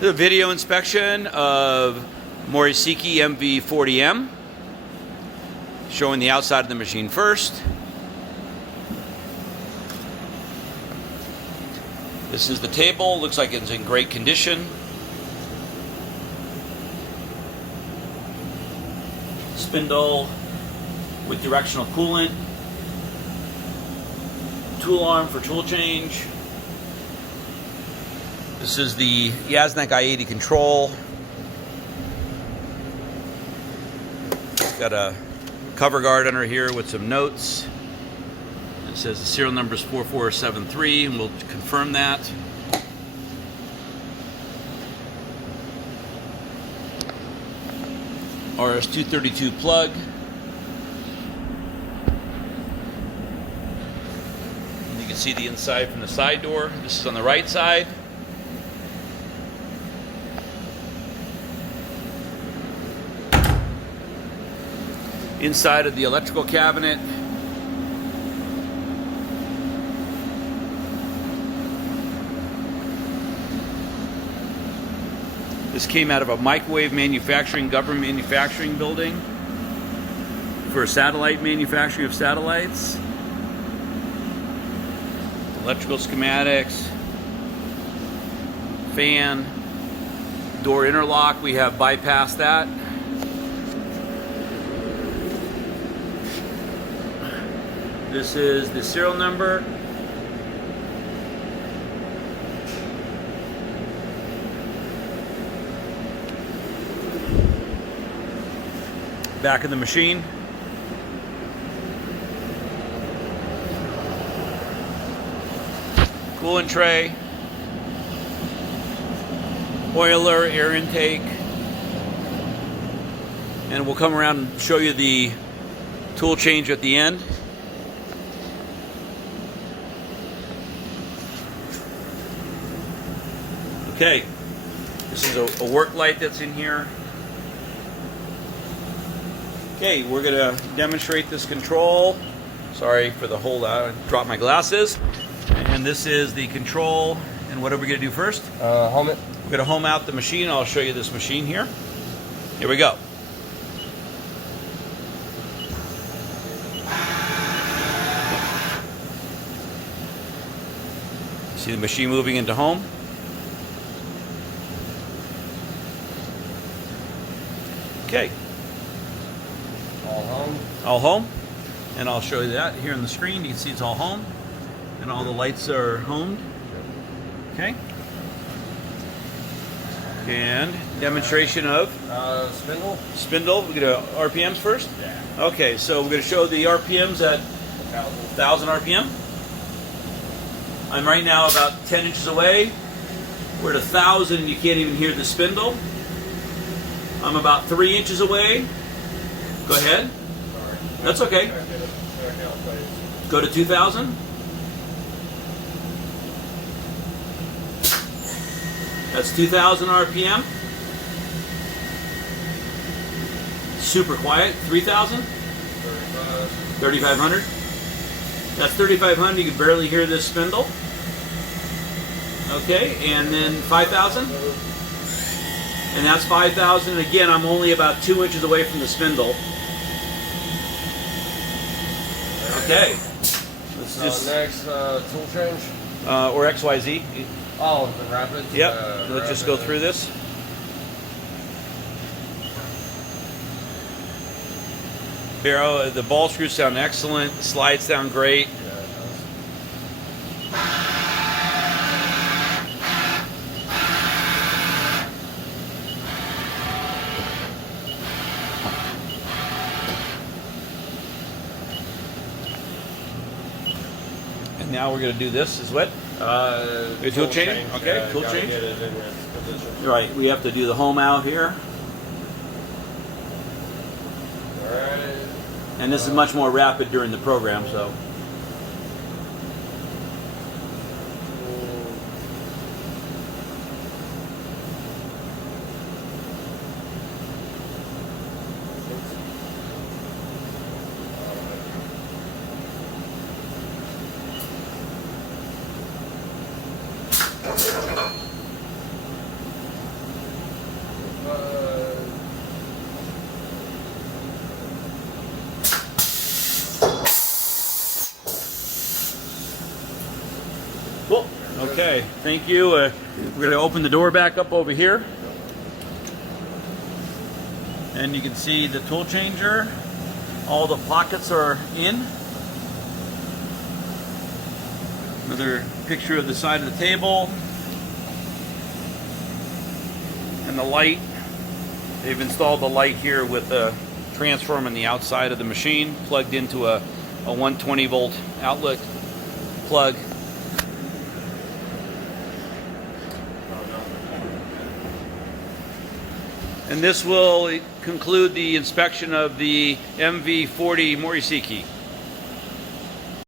The video inspection of Mori Seiki MV40M, showing the outside of the machine first. This is the table. Looks like it's in great condition. Spindle with directional coolant. Tool arm for tool change. This is the Yasnac I80 Control. It's got a cover guard under here with some notes. It says the serial number is 4473, and we'll confirm that. RS-232 plug. And you can see the inside from the side door. This is on the right side. Inside of the electrical cabinet. This came out of a microwave manufacturing, government manufacturing building for satellite manufacturing of satellites. Electrical schematics, fan, door interlock, we have bypassed that. This is the serial number. Back of the machine. Coolant tray. Oiler, air intake. And we'll come around and show you the tool change at the end. Okay, this is a work light that's in here. Okay, we're going to demonstrate this control. Sorry for the holdout, I dropped my glasses. And this is the control. And what are we going to do first? Home it. We're going to home out the machine. I'll show you this machine here. Here we go. See the machine moving into home? Okay. All home. All home. And I'll show you that here on the screen. You can see it's all home. And all the lights are homed. Okay. And demonstration of? Spindle. Spindle. We're going to RPMs first? Yeah. Okay, so we're going to show the RPMs at 1,000 RPM. I'm right now about 10 inches away. We're at 1,000 and you can't even hear the spindle. I'm about 3 inches away. Go ahead. Sorry. That's okay. Go to 2,000. That's 2,000 RPM. Super quiet. 3,000. 3,500. That's 3,500. You can barely hear this spindle. Okay, and then 5,000. And that's 5,000. Again, I'm only about 2 inches away from the spindle. Okay. Let's just next tool change. or XYZ. Oh, the rapid. Yep. Let's just go through this. Barrow, the ball screws sound excellent. The slides sound great. Yeah, it does. And now we're going to do this. Is what? Tool change? Okay, tool change. Get it in its position. Right, we have to do the home out here. Alright. And this is much more rapid during the program, so. Cool. Okay, thank you. We're going to open the door back up over here. And you can see the tool changer. All the pockets are in. Another picture of the side of the table. And the light. They've installed the light here with a transformer on the outside of the machine, plugged into a 120 volt outlet plug. And this will conclude the inspection of the MV40 Mori Seiki.